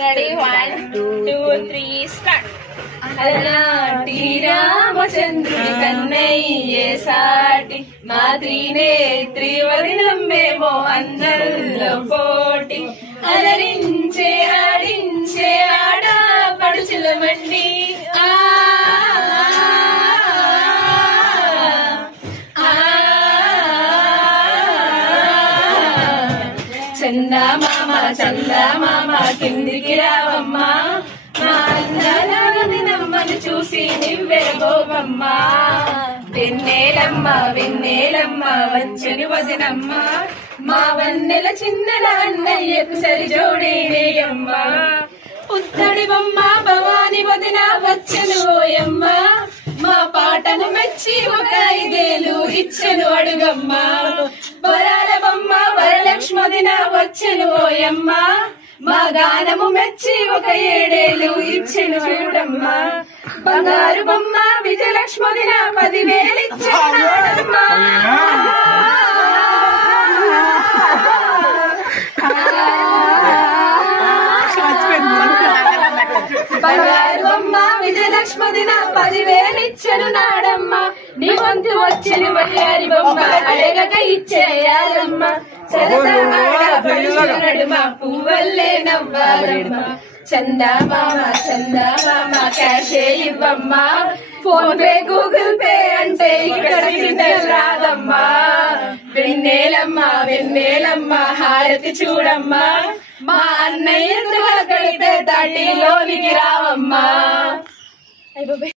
Ready 1 2 3 start. అలనాటి రామచంద్రుడి కన్నయ్యే సాటి మా త్రినేత్రి వదినమ్మేమో అందరిలో పోటీ అలరించే ఆడించే ఆడపడుచులమండి. చందమామ చందమామ కిందికి రావమ్మా మా అందాల వదినమ్మను చూసి నివ్వెరబోవమ్మా. వెన్నెలమ్మ వెన్నెలమ్మ వచ్చని వదినమ్మ మా వన్నెల చిన్నల అన్నయ్యకు సరి జోడేనేయమ్మా. పుత్తడి బొమ్మ భవాని వదిన వచ్చను ఓయమ్మ మా పాటను మెచ్చి ఒక 5 ఏళ్ళు ఇచ్చెను అడుగమ్మా. వరాల బొమ్మ వరలక్ష్మదిన వచ్చెను ఓయమ్మ మా గానము మెచ్చి ఒక 7 ఏళ్ళు ఇచ్చెను చూడమ్మా. బంగారు బొమ్మ విజయలక్ష్మదిన 10,000 ఇచ్చెను. బంగారు బొమ్మ విజయలక్ష్మదిన 10,000 ఇచ్చెను నాడమ్మ. నీ వంతు వచ్చెను వయ్యారి బొమ్మ అడగక ఇచ్చేయాలమ్మ. చదమ పువ్వల్లే నవ్వాలమ్మ. చందమామ చందమామ క్యాషే ఇవ్వమ్మా. ఫోన్ పే గూగుల్ పే అంటే ఇక్కడ రాదమ్మా. వెన్నెలమ్మ వెన్నెలమ్మ హారతి చూడమ్మా మా అన్నయ్య కడితే దాటిలోనికి రావమ్మా.